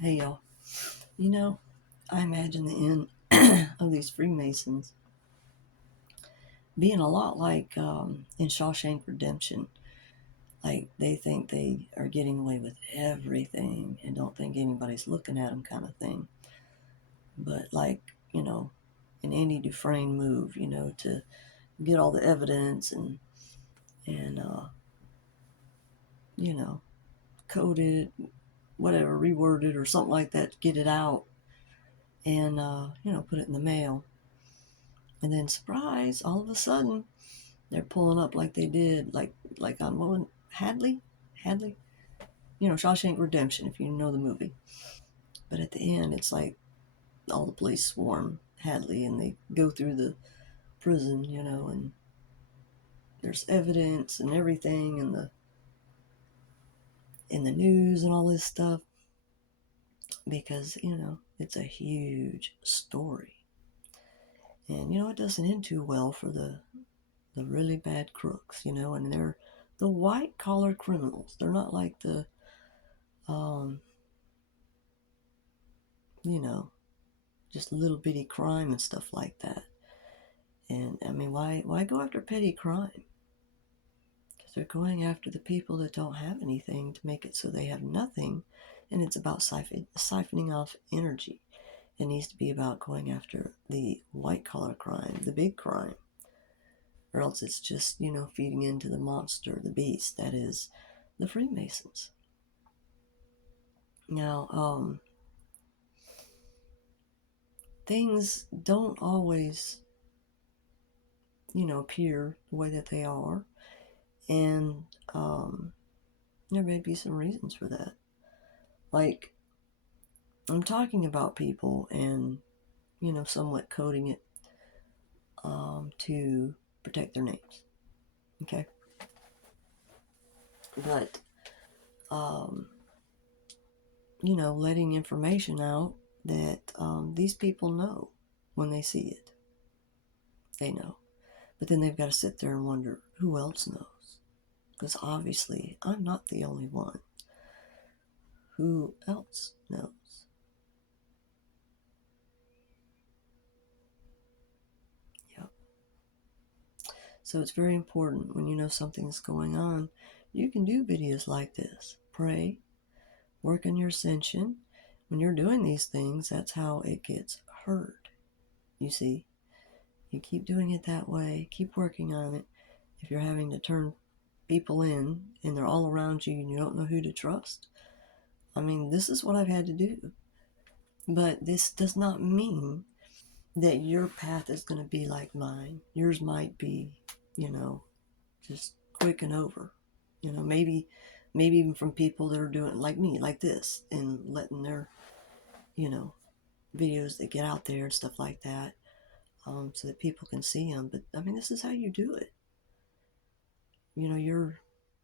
Hey y'all, you know, I imagine the end of these Freemasons being a lot like in Shawshank Redemption. Like they think they are getting away with everything and don't think anybody's looking at them, kind of thing. But like, you know, an Andy Dufresne move, to get all the evidence and you know, code it, whatever, reword it or something like that, to get it out and put it in the mail. And then surprise, all of a sudden they're pulling up like they did, like on what one, Hadley, Shawshank Redemption, if you know the movie. But at the end, it's like all the police swarm Hadley, and they go through the prison, and there's evidence and everything, in the news and all this stuff, because it's a huge story, and it doesn't end too well for the really bad crooks, and they're the white collar criminals. They're not like the um, you know, just little bitty crime and stuff like that. And I mean, why go after petty crime? Because they're going after the people that don't have anything to make it so they have nothing, and it's about siphoning off energy. It needs to be about going after the white collar crime, the big crime, or else it's just feeding into the monster, the beast that is the Freemasons. Now, things don't always appear the way that they are. And there may be some reasons for that. Like, I'm talking about people and, somewhat coding it to protect their names. Okay? But, um, letting information out that these people know when they see it. They know. But then they've got to sit there and wonder who else knows. Because obviously, I'm not the only one. Who else knows? Yep. So it's very important when you know something's going on, you can do videos like this. Pray, work on your ascension. When you're doing these things, that's how it gets heard. You see, you keep doing it that way, keep working on it. If you're having to turn people in and they're all around you and you don't know who to trust, I mean, this is what I've had to do. But this does not mean that your path is going to be like mine. Yours might be, just quick and over. Maybe even from people that are doing it like me, like this, and letting their, you know, videos that get out there and stuff like that, so that people can see them. But I mean, this is how you do it. You're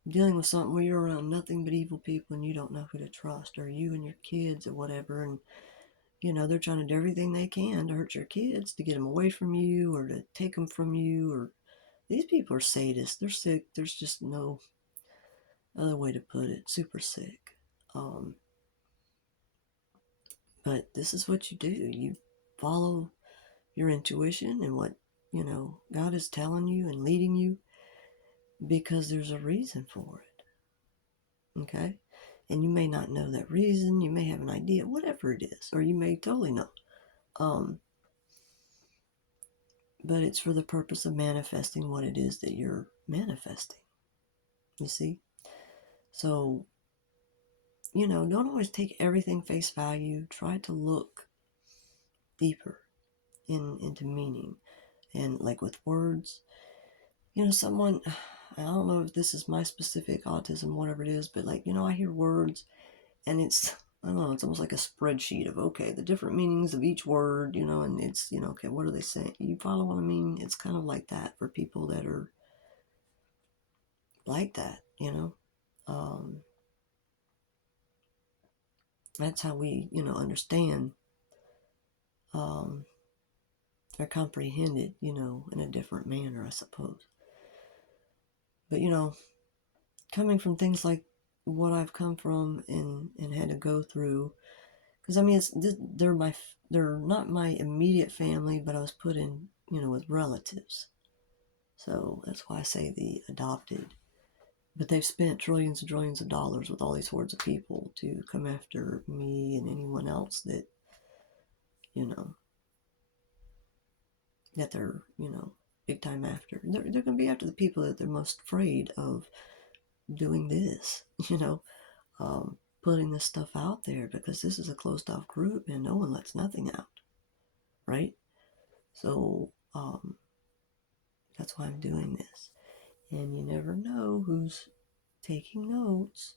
dealing with something where you're around nothing but evil people and you don't know who to trust, or you and your kids or whatever, and they're trying to do everything they can to hurt your kids, to get them away from you or to take them from you. Or these people are sadists. They're sick. There's just no other way to put it. Super sick. Um, but this is what you do. You follow your intuition and what God is telling you and leading you, because there's a reason for it. Okay, and you may not know that reason. You may have an idea, whatever it is, or you may totally know. Um, but it's for the purpose of manifesting what it is that you're manifesting. You see? So, don't always take everything face value. Try to look deeper into meaning. And like with words, someone, I don't know if this is my specific autism, whatever it is, but like, I hear words and I don't know, it's almost like a spreadsheet of, okay, the different meanings of each word, and it's, okay, what are they saying? You follow what I mean? It's kind of like that for people that are like that. Um, that's how we, understand, um, or comprehend it, in a different manner, I suppose. But, coming from things like what I've come from and had to go through, Because I mean, they're not my immediate family, but I was put in, with relatives. So that's why I say the adopted. But they've spent trillions and trillions of dollars with all these hordes of people to come after me and anyone else that, you know, that they're, big time after. They're going to be after the people that they're most afraid of doing this, putting this stuff out there, because this is a closed off group and no one lets nothing out, right? So that's why I'm doing this. And you never know who's taking notes.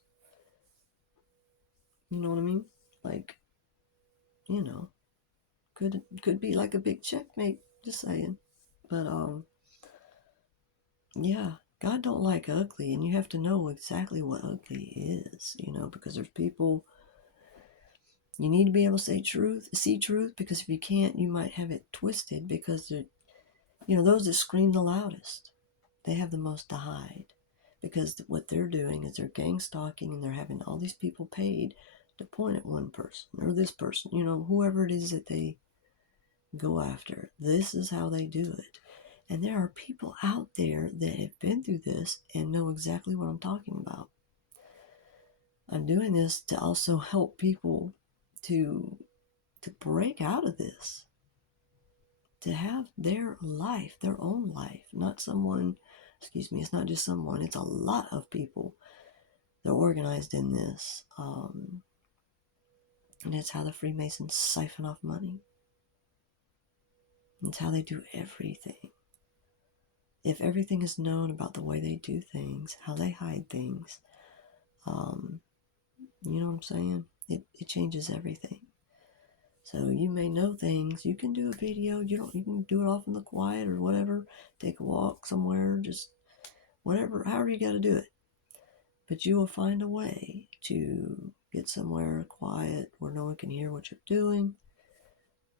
You know what I mean? Like, could be like a big checkmate, just saying. But yeah, God don't like ugly, and you have to know exactly what ugly is, because there's people. You need to be able to see truth, because if you can't, you might have it twisted, because those that scream the loudest, they have the most to hide, because what they're doing is they're gang stalking, and they're having all these people paid to point at one person or this person, whoever it is that they go after. This is how they do it. And there are people out there that have been through this and know exactly what I'm talking about. I'm doing this to also help people to break out of this, to have their life, their own life, not someone, it's not just someone, it's a lot of people. They're organized in this. And it's how the Freemasons siphon off money. It's how they do everything. If everything is known about the way they do things, how they hide things, you know what I'm saying? It changes everything. So you may know things. You can do a video. You can do it off in the quiet or whatever. Take a walk somewhere, just whatever, however you got to do it. But you will find a way to get somewhere quiet where no one can hear what you're doing.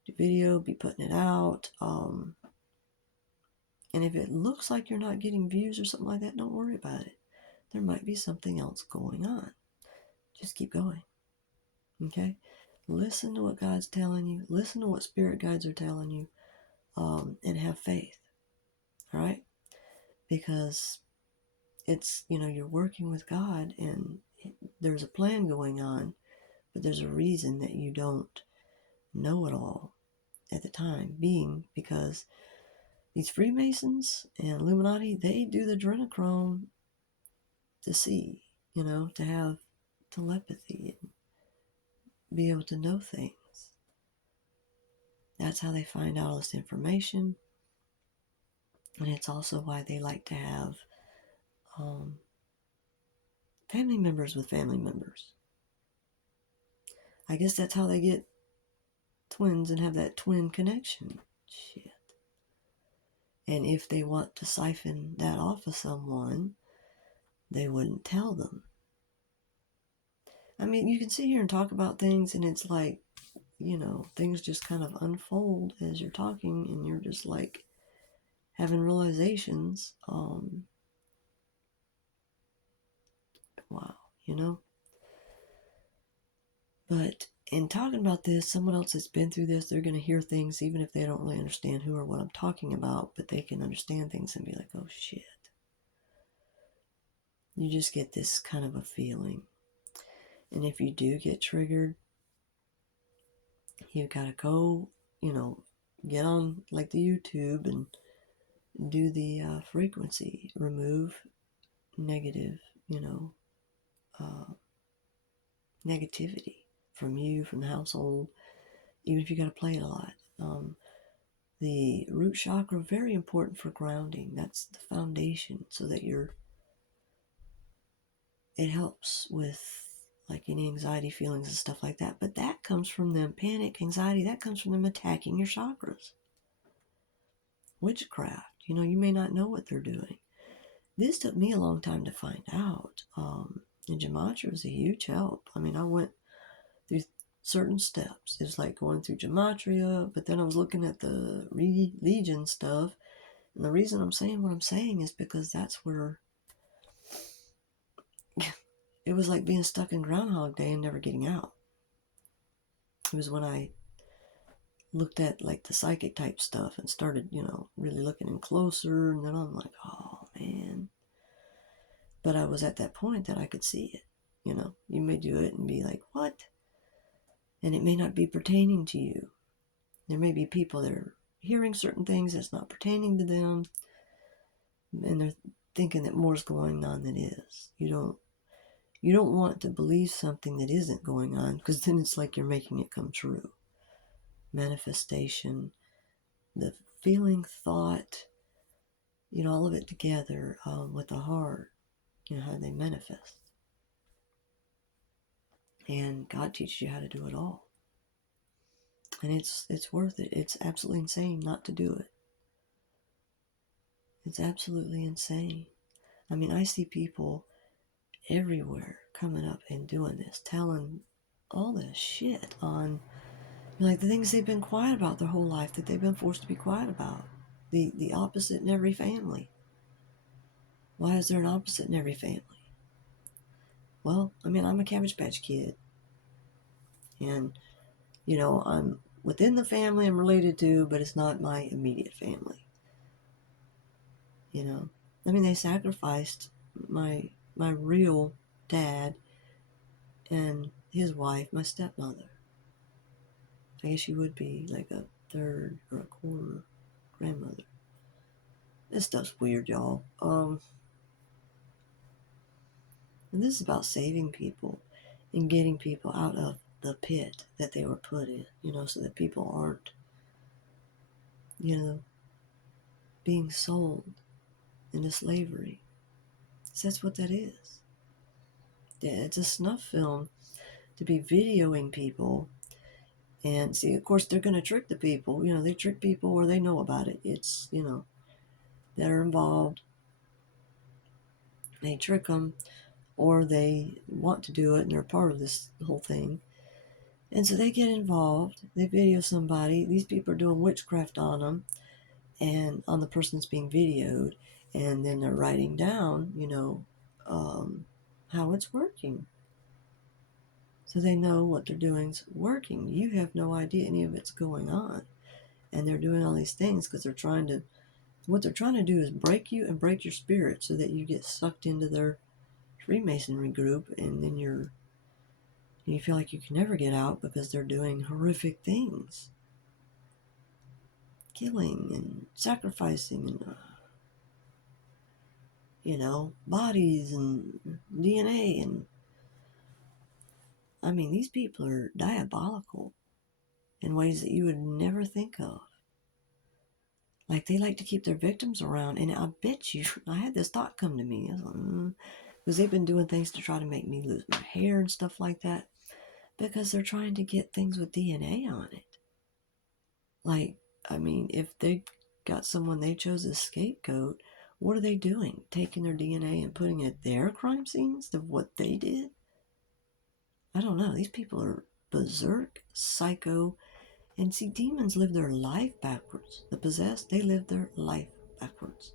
Do video, be putting it out. And if it looks like you're not getting views or something like that, don't worry about it. There might be something else going on. Just keep going. Okay? Listen to what God's telling you. Listen to what spirit guides are telling you. And have faith. All right? Because it's, you're working with God, and there's a plan going on, but there's a reason that you don't know it all at the time being, because these Freemasons and Illuminati, they do the adrenochrome to see, to have telepathy and be able to know things. That's how they find out all this information. And it's also why they like to have family members with family members. I guess that's how they get twins and have that twin connection. Shit. And if they want to siphon that off of someone, they wouldn't tell them. I mean, you can sit here and talk about things, and it's like, things just kind of unfold as you're talking, and you're just like having realizations. Wow, But in talking about this, someone else that's been through this, they're going to hear things, even if they don't really understand who or what I'm talking about, but they can understand things and be like, oh shit. You just get this kind of a feeling. And if you do get triggered, you gotta go, get on like the YouTube and do the frequency, remove negative, negativity from you, from the household, even if you gotta play it a lot. The root chakra, very important for grounding. That's the foundation, so that it helps with like any anxiety feelings and stuff like that. But that comes from them, panic, anxiety, that comes from them attacking your chakras. Witchcraft, you may not know what they're doing. This took me a long time to find out. And gematria was a huge help. I mean, I went through certain steps. It was like going through gematria, but then I was looking at the Legion stuff. And the reason I'm saying what I'm saying is because that's where it was like being stuck in Groundhog Day and never getting out. It was when I looked at like the psychic type stuff and started, really looking in closer. And then I'm like, oh man. But I was at that point that I could see it. You may do it and be like, what? And it may not be pertaining to you. There may be people that are hearing certain things that's not pertaining to them, and they're thinking that more's going on than is. You don't want to believe something that isn't going on, because then it's like you're making it come true. Manifestation, the feeling, thought, all of it together with the heart, how they manifest. And God teaches you how to do it all. And it's worth it. It's absolutely insane not to do it. It's absolutely insane. I mean, I see people everywhere coming up and doing this, telling all this shit on, like, the things they've been quiet about their whole life, that they've been forced to be quiet about. The opposite in every family. Why is there an opposite in every family? Well, I mean, I'm a Cabbage Patch Kid. And, I'm within the family I'm related to, but it's not my immediate family. I mean, they sacrificed my real dad and his wife, my stepmother. I guess she would be like a third or a quarter grandmother. This stuff's weird, y'all. And this is about saving people and getting people out of the pit that they were put in, so that people aren't, being sold into slavery. So that's what that is. Yeah, it's a snuff film to be videoing people. And see, of course, they're going to trick the people. They trick people or they know about it. It's, that are involved. They trick them, or they want to do it and they're part of this whole thing. And so they get involved. They video somebody. These people are doing witchcraft on them and on the person that's being videoed. And then they're writing down, how it's working. So they know what they're doing is working. You have no idea any of it's going on. And they're doing all these things because what they're trying to do is break you and break your spirit so that you get sucked into their Freemasonry group, and then you feel like you can never get out because they're doing horrific things. Killing and sacrificing and, bodies and DNA. And I mean, these people are diabolical in ways that you would never think of. Like, they like to keep their victims around, and I bet you, I had this thought come to me. I was like, because they've been doing things to try to make me lose my hair and stuff like that, because they're trying to get things with DNA on it. Like, I mean, if they got someone they chose as scapegoat, what are they doing? Taking their DNA and putting it at their crime scenes of what they did? I don't know. These people are berserk, psycho, and see, demons live their life backwards. The possessed, they live their life backwards.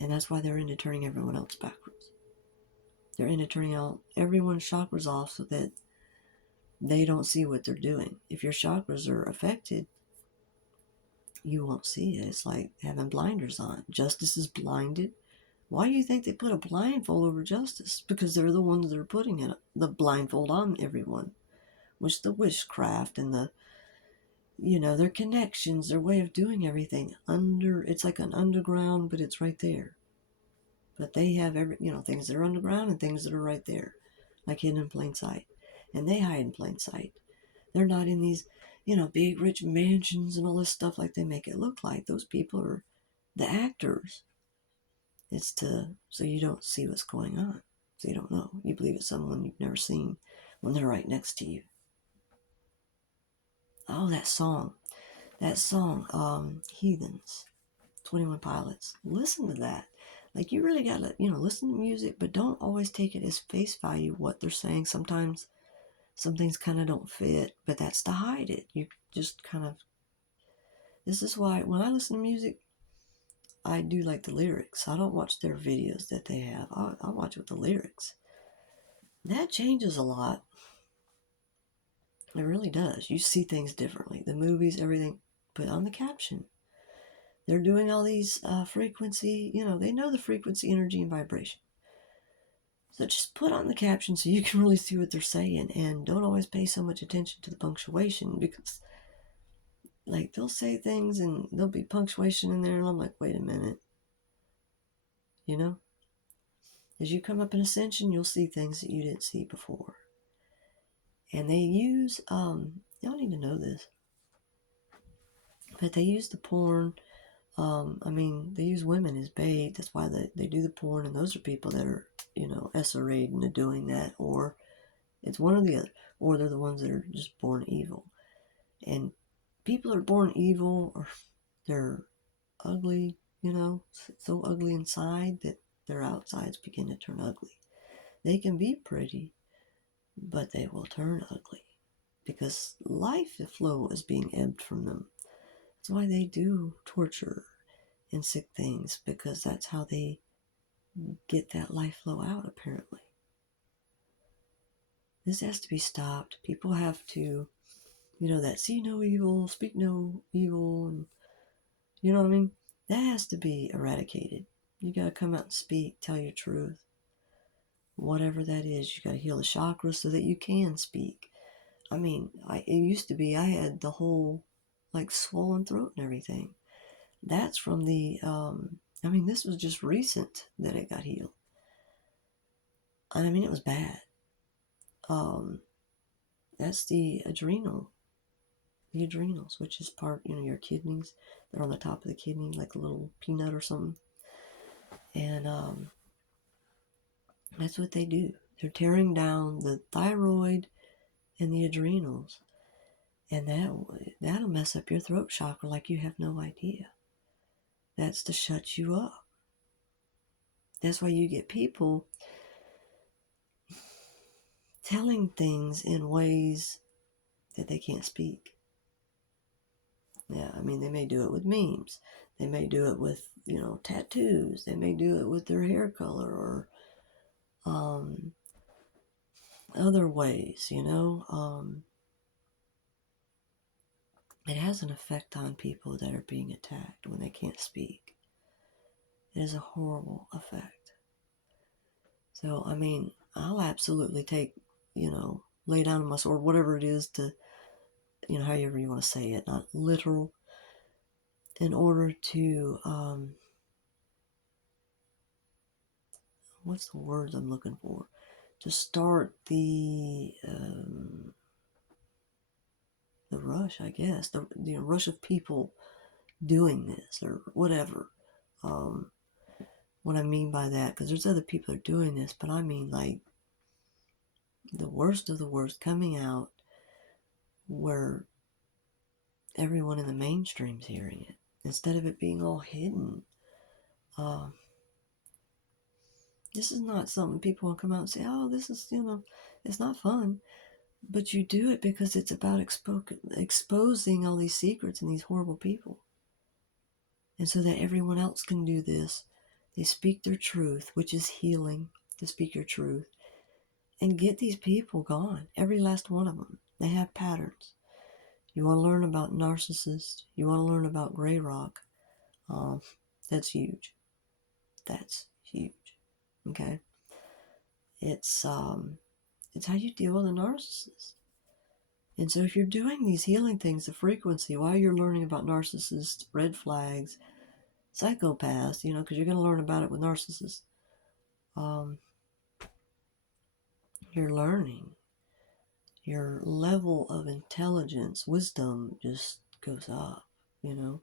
And that's why they're into turning everyone else backwards. They're into turning everyone's chakras off so that they don't see what they're doing. If your chakras are affected, you won't see it. It's like having blinders on. Justice is blinded. Why do you think they put a blindfold over justice? Because they're the ones that are putting the blindfold on everyone. Which the witchcraft and their connections, their way of doing everything it's like an underground, but it's right there. But they have things that are underground and things that are right there, like hidden in plain sight. And they hide in plain sight. They're not in these, big rich mansions and all this stuff like they make it look like. Those people are the actors. It's so you don't see what's going on. So you don't know. You believe it's someone you've never seen when they're right next to you. Oh, that song, Heathens, 21 Pilots. Listen to that. Like, you really got to, listen to music, but don't always take it as face value what they're saying. Sometimes some things kind of don't fit, but that's to hide it. You just kind of, this is why when I listen to music, I do like the lyrics. I don't watch their videos that they have. I watch with the lyrics. That changes a lot. It really does. You see things differently. The movies, everything. Put on the caption. They're doing all these frequency, they know the frequency, energy, and vibration. So just put on the caption so you can really see what they're saying, and don't always pay so much attention to the punctuation, because like they'll say things and there'll be punctuation in there and I'm like, wait a minute. As you come up in ascension, you'll see things that you didn't see before. And they use, y'all need to know this, but they use the porn. They use women as bait. That's why they do the porn, and those are people that are, SRA'd into doing that, or it's one or the other, or they're the ones that are just born evil. And people are born evil, or they're ugly, so ugly inside that their outsides begin to turn ugly. They can be pretty, but they will turn ugly because life flow is being ebbed from them. That's why they do torture and sick things, because that's how they get that life flow out, apparently. This has to be stopped. People have to, that see no evil, speak no evil, and you know what I mean? That has to be eradicated. You got to come out and speak, tell your truth. Whatever that is, you got to heal the chakras so that you can speak. It used to be I had the whole swollen throat and everything. That's from the, this was just recent that it got healed. It was bad. That's the adrenals, which is part, your kidneys. They're on the top of the kidney, like a little peanut or something. And that's what they do. They're tearing down the thyroid and the adrenals. And that'll mess up your throat chakra like you have no idea. That's to shut you up. That's why you get people telling things in ways that they can't speak. Yeah, they may do it with memes. They may do it with, tattoos. They may do it with their hair color, or other ways, It has an effect on people that are being attacked when they can't speak. It is a horrible effect. So, I'll absolutely take, lay down my sword, whatever it is to, however you want to say it, not literal, in order to, what's the words I'm looking for? To start the rush, I guess, the rush of people doing this or whatever. What I mean by that, because there's other people that are doing this, but like the worst of the worst coming out where everyone in the mainstream's hearing it instead of it being all hidden. This is not something people will come out and say, oh, this is, it's not fun. But you do it because it's about exposing all these secrets and these horrible people. And so that everyone else can do this, they speak their truth, which is healing, to speak your truth, and get these people gone. Every last one of them. They have patterns. You want to learn about narcissists, you want to learn about gray rock. That's huge. That's huge. Okay? It's how you deal with a narcissist. And so if you're doing these healing things, the frequency, while you're learning about narcissists, red flags, psychopaths, because you're going to learn about it with narcissists, you're learning. Your level of intelligence, wisdom just goes up, And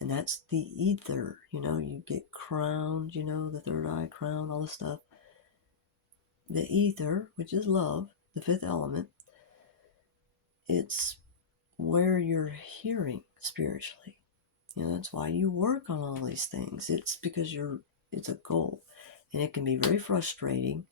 that's the ether, you get crowned, the third eye crown, all this stuff. The ether, which is love, the fifth element, it's where you're hearing spiritually. That's why you work on all these things. It's because it's a goal. And it can be very frustrating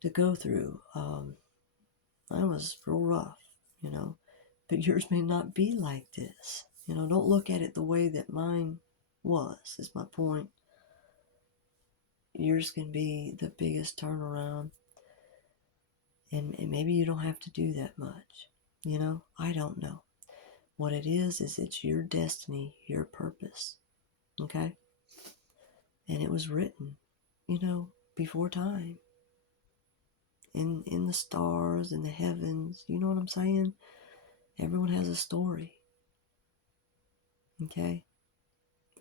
to go through. Mine was real rough, but yours may not be like this. Don't look at it the way that mine was, is my point. Yours can be the biggest turnaround. And maybe you don't have to do that much. I don't know. What it is it's your destiny, your purpose. Okay? And it was written, before time. In the stars, in the heavens. You know what I'm saying? Everyone has a story. Okay?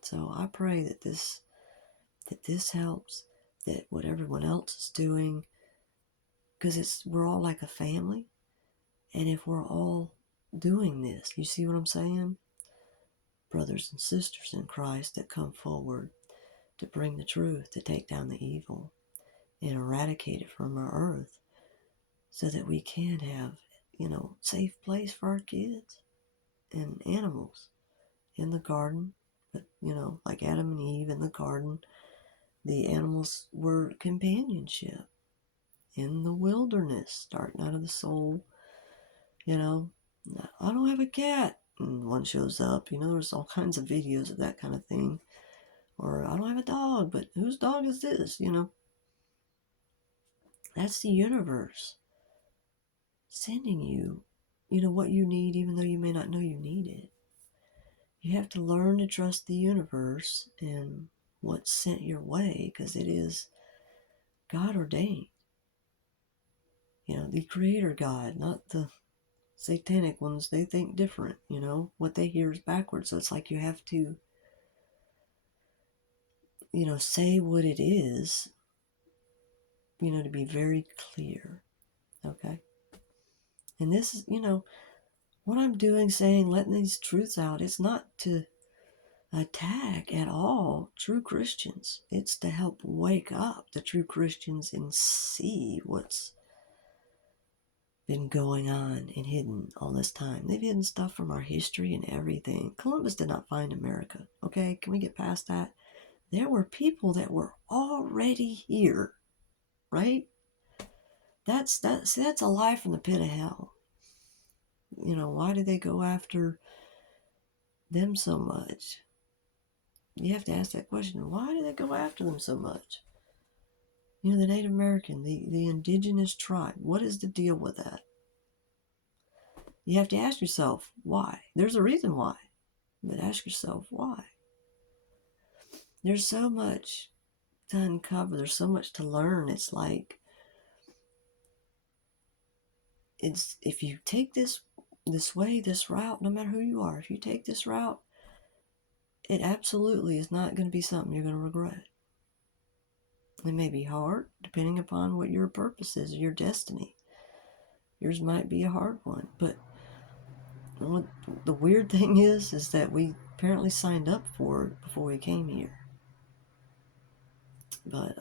So I pray that this helps, that what everyone else is doing, because we're all like a family. And if we're all doing this, you see what I'm saying? Brothers and sisters in Christ that come forward to bring the truth, to take down the evil and eradicate it from our earth so that we can have, safe place for our kids and animals in the garden. But, like Adam and Eve in the garden, the animals were companionship in the wilderness, starting out of the soul. I don't have a cat. And one shows up. There's all kinds of videos of that kind of thing. Or I don't have a dog, but whose dog is this? That's the universe sending you, what you need, even though you may not know you need it. You have to learn to trust the universe and what's sent your way, because it is God ordained. The creator God, not the satanic ones. They think different. What they hear is backwards. So it's like you have to, say what it is, to be very clear. Okay? And this is, what I'm doing, saying, letting these truths out, it's not to attack at all true Christians. It's to help wake up the true Christians and see what's been going on and hidden all this time. They've hidden stuff from our history and everything. Columbus did not find America. Okay, can we get past that? There were people that were already here, right? That's a lie from the pit of hell. Why did they go after them so much? You have to ask that question. Why did they go after them so much? The Native American, the indigenous tribe. What is the deal with that? You have to ask yourself why. There's a reason why, but ask yourself why. There's so much to uncover. There's so much to learn. It's like, if you take this way, this route, no matter who you are, if you take this route, it absolutely is not going to be something you're going to regret. It may be hard, depending upon what your purpose is, your destiny. Yours might be a hard one, but the weird thing is that we apparently signed up for it before we came here. But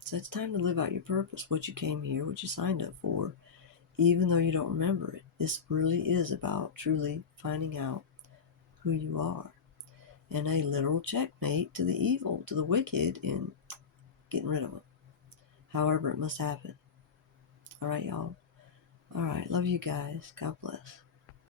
so it's time to live out your purpose, what you came here, what you signed up for, even though you don't remember it. This really is about truly finding out who you are, and a literal checkmate to the evil, to the wicked, and getting rid of them. However it must happen. All right, y'all. All right, love you guys. God bless.